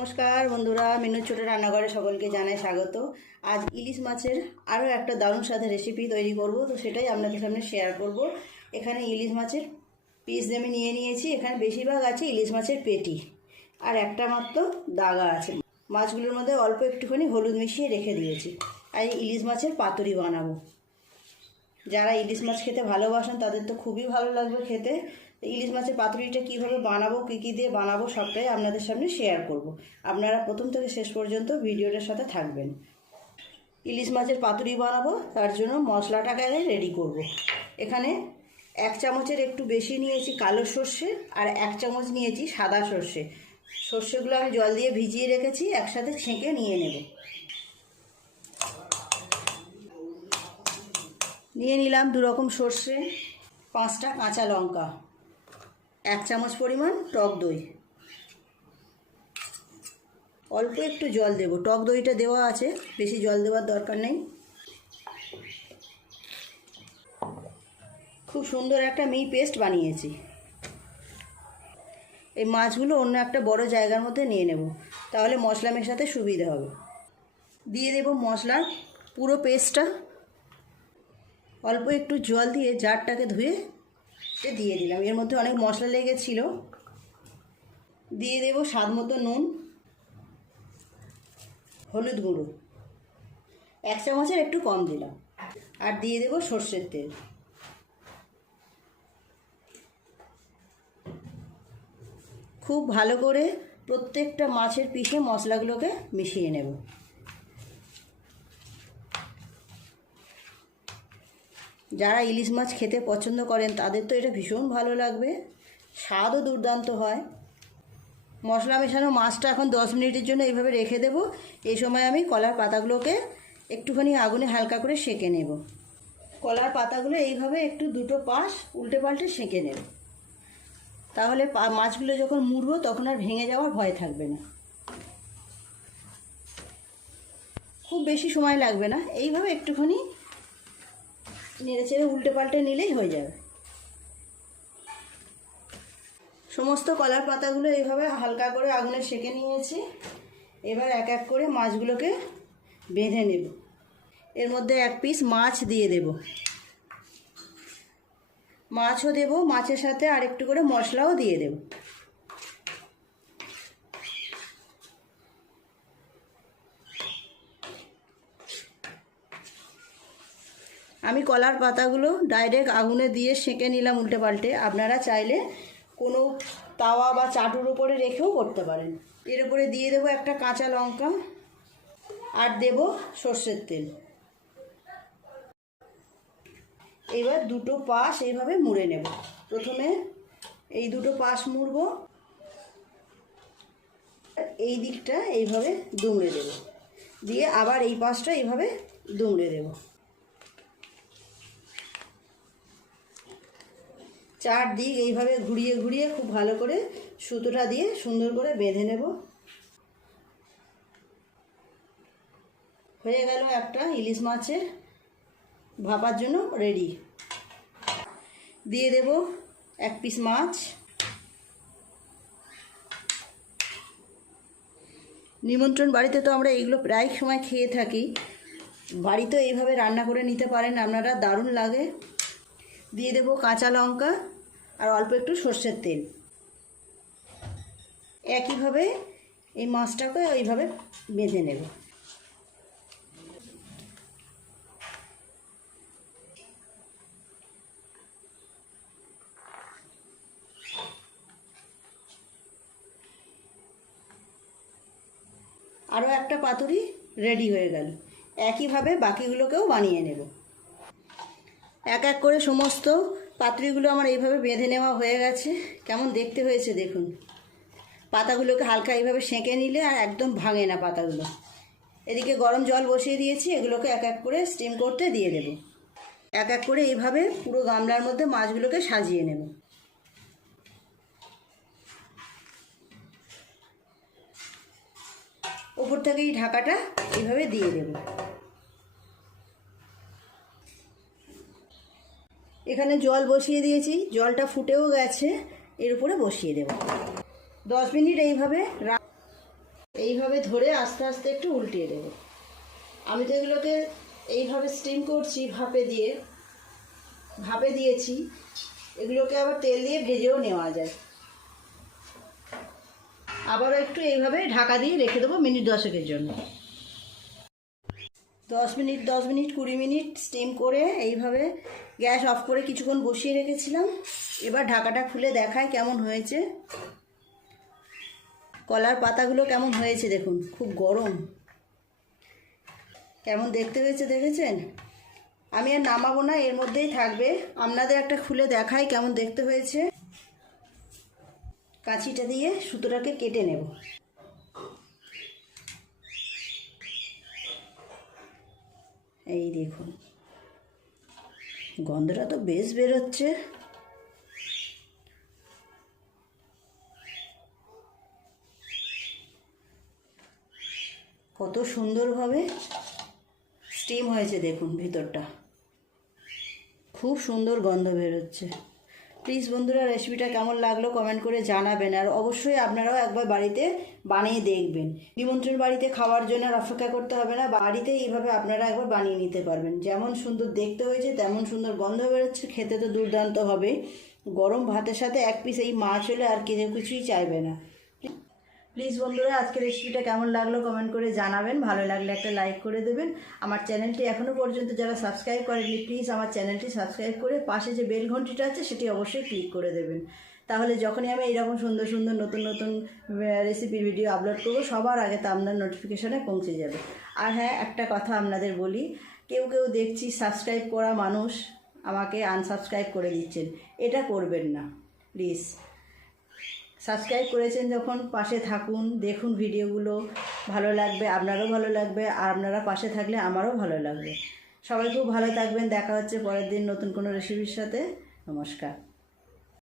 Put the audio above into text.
নমস্কার বন্ধুরা, মিনুর ছোটো রান্নাঘরে সকলকে জানাই স্বাগত। আজ ইলিশ মাছের আরও একটা দারুণ স্বাদের রেসিপি তৈরি করব, তো সেটাই আপনাদের সামনে শেয়ার করব। এখানে ইলিশ মাছের পিস আমি নিয়ে নিয়েছি। এখানে বেশিরভাগ আছে ইলিশ মাছের পেটি, আর একটা মাত্র দাগা আছে। মাছগুলোর মধ্যে অল্প একটুখানি হলুদ মিশিয়ে রেখে দিয়েছি। আর এই ইলিশ মাছের পাতুরি বানাবো। যারা ইলিশ মাছ খেতে ভালোবাসেন তাদের তো খুবই ভালো লাগবে খেতে। ইলিশ মাছের পাতুরিটা কীভাবে বানাবো, কী কী দিয়ে বানাবো, সবটাই আপনাদের সামনে শেয়ার করব। আপনারা প্রথম থেকে শেষ পর্যন্ত ভিডিওটার সাথে থাকবেন। ইলিশ মাছের পাতুরি বানাবো, তার জন্য মশলাটাকে রেডি করব। এখানে 1 চামচের একটু বেশি নিয়েছি কালো সর্ষে, আর 1 চামচ নিয়েছি সাদা সর্ষে। সর্ষেগুলো আমি জল দিয়ে ভিজিয়ে রেখেছি, একসাথে ছেঁকে নিয়ে নেব। নিয়ে নিলাম 2 রকম সর্ষে, 5টা কাঁচা লঙ্কা, 1 চামচ পরিমাণ টক দই, অল্প একটু জল দেব। টক দইটা দেওয়া আছে, বেশি জল দেওয়ার দরকার নেই। খুব সুন্দর একটা মিহি পেস্ট বানিয়েছি। এই মাছগুলো অন্য একটা বড় জায়গার মধ্যে নিয়ে নেব, তাহলে মশলা মেশাতে সুবিধা হবে। দিয়ে দেব মশলার পুরো পেস্টটা। অল্প একটু জল দিয়ে জারটাকে ধুয়ে দিয়ে দিলাম। এর মধ্যে অনেক মশলা লেগেছিল। দিয়ে দেব স্বাদ মতো নুন, হলুদ গুঁড়ো 1 চামচের একটু কম দিলাম, আর দিয়ে দেব সর্ষের তেল। খুব ভালো করে প্রত্যেকটা মাছের পিঠে মশলাগুলোকে মিশিয়ে নেব। যারা ইলিশ মাছ খেতে পছন্দ করেন তাদের তো এটা ভীষণ ভালো লাগবে, স্বাদও দুর্দান্ত হয়। মশলা মেশানো মাছটা এখন 10 মিনিটের জন্য এইভাবে রেখে দেব। এই সময় আমি কলার পাতাগুলোকে একটুখানি আগুনে হালকা করে সেঁকে নেব। কলার পাতাগুলো এইভাবে একটু দুটো পাশ উল্টে পাল্টে সেঁকে নেব, তাহলে মাছগুলো যখন মুড়বো তখন আর ভেঙে যাওয়ার ভয় থাকবে না। খুব বেশি সময় লাগবে না, এইভাবে একটুখানি নেড়ে চেড়ে উল্টে পাল্টে নিলেই হয়ে যাবে। সমস্ত কলার পাতাগুলো এইভাবে হালকা করে আগুনে সেঁকে নিয়েছি। এবার এক এক করে মাছগুলোকে বেঁধে নেব। এর মধ্যে 1 পিস মাছ দিয়ে দেব। মাছও দেব, মাছের সাথে আর একটু করে মশলাও দিয়ে দেব। আমি কলার পাতাগুলো ডাইরেক্ট আগুনে দিয়ে সেঁকে নিলাম উল্টে পাল্টে। আপনারা চাইলে কোনো তাওয়া বা চাটুর উপরে রেখেও করতে পারেন। এর উপরে দিয়ে দেবো একটা কাঁচা লঙ্কা, আর দেব সর্ষের তেল। এবার দুটো পাশ এইভাবে মুড়ে নেব। প্রথমে এই দুটো পাশ মুড়ব, এই দিকটা এইভাবে দুমড়ে দেব, দিয়ে আবার এই পাশটা এইভাবে দুমড়ে দেব। 4 দিক এইভাবে ঘুরিয়ে ঘুরিয়ে খুব ভালো করে সুতোটা দিয়ে সুন্দর করে বেঁধে নেব। হয়ে গেল একটা ইলিশ মাছের ভাপার জন্য রেডি। দিয়ে দেব 1 পিস মাছ। নিমন্ত্রণ বাড়িতে তো আমরা এগুলো প্রায় সময় খেয়ে থাকি, বাড়িতেও এইভাবে রান্না করে নিতে পারেন আপনারা, দারুণ লাগে। দিয়ে দেব কাঁচা লঙ্কা আর অল্প একটু সর্ষের তেল। একইভাবে এই মাছটাকে ওইভাবে বেঁধে নেব। আরও একটা পাতুরি রেডি হয়ে গেল। একইভাবে বাকিগুলোকেও বানিয়ে নেব। এক এক করে সমস্ত পাতুরিগুলো আমার এইভাবে বেঁধে নেওয়া হয়ে গেছে। কেমন দেখতে হয়েছে দেখুন। পাতাগুলোকে হালকা এইভাবে সেঁকে নিলে আর একদম ভাঙে না পাতাগুলো। এদিকে গরম জল বসিয়ে দিয়েছি, এগুলোকে এক এক করে স্টিম করতে দিয়ে দেব। এক এক করে এইভাবে পুরো গামলার মধ্যে মাছগুলোকে সাজিয়ে নেব। ওপর থেকে এই ঢাকাটা এইভাবে দিয়ে দেব। এখানে জল বসিয়ে দিয়েছি, জলটা ফুটেও গেছে। এর উপরে বসিয়ে দেব। 10 মিনিট এইভাবে এইভাবে ধরে আস্তে আস্তে একটু উল্টিয়ে দেব। আমি তো এগুলোকে এইভাবে স্টিম করছি ভাপে দিয়েছি, এগুলোকে আবার তেল দিয়ে ভেজেও নেওয়া যায়। আবারও একটু এইভাবে ঢাকা দিয়ে রেখে দেবো মিনিট 10-এর জন্য। 10 মিনিট 20 মিনিট স্টিম করে এইভাবে গ্যাস অফ করে কিছুক্ষণ বসিয়ে রেখেছিলাম। এবার ঢাকাটা খুলে দেখায় কেমন হয়েছে। কলার পাতাগুলো কেমন হয়েছে দেখুন, খুব গরম, কেমন দেখতে হয়েছে দেখেছেন। আমি আর নামাবো না, এর মধ্যেই থাকবে। আপনাদের একটা খুলে দেখাই কেমন দেখতে হয়েছে। কাঁচিটা দিয়ে সুতোটাকে কেটে নেব। এই দেখুন, গন্ধটা তো বেশ বেরোচ্ছে। কত সুন্দরভাবে স্টিম হয়েছে দেখুন, ভিতরটা খুব সুন্দর গন্ধ বেরোচ্ছে। প্লিজ বন্ধুরা, রেসিপিটা কেমন লাগলো কমেন্ট করে জানাবেন। আর অবশ্যই আপনারাও একবার বাড়িতে বানিয়ে দেখবেন। নিমন্ত্রণ বাড়িতে খাওয়ার জন্য আর অপেক্ষা করতে হবে না, বাড়িতে এইভাবে আপনারা একবার বানিয়ে নিতে পারবেন। যেমন সুন্দর দেখতে হয়েছে তেমন সুন্দর গন্ধ বেরোচ্ছে, খেতে তো দুর্দান্ত হবে। গরম ভাতের সাথে এক পিস এই মাছ হলে আর কিছুই চাইবে না। প্লিজ বন্ধুরা, আজকের রেসিপিটা কেমন লাগলো কমেন্ট করে জানাবেন। ভালো লাগলে একটা লাইক করে দেবেন। আমার চ্যানেলটি এখনও পর্যন্ত যারা সাবস্ক্রাইব করেননি, প্লিজ আমার চ্যানেলটি সাবস্ক্রাইব করে পাশে যে বেল ঘন্টিটা আছে সেটি অবশ্যই ক্লিক করে দেবেন। তাহলে যখনই আমি এইরকম সুন্দর সুন্দর নতুন নতুন রেসিপির ভিডিও আপলোড করবো, সবার আগে তা আপনার নোটিফিকেশানে পৌঁছে যাবে। আর হ্যাঁ, একটা কথা আপনাদের বলি, কেউ দেখছি সাবস্ক্রাইব করা মানুষ আমাকে আনসাবস্ক্রাইব করে দিচ্ছেন। এটা করবেন না প্লিজ। সাবস্ক্রাইব করেছেন যখন পাশে থাকুন, দেখুন ভিডিওগুলো, ভালো লাগবে, আপনারও ভালো লাগবে। আর আপনারা পাশে থাকলে আমারও ভালো লাগবে। সবাই খুব ভালো থাকবেন। দেখা হচ্ছে পরের দিন নতুন কোনো রেসিপির সাথে। নমস্কার।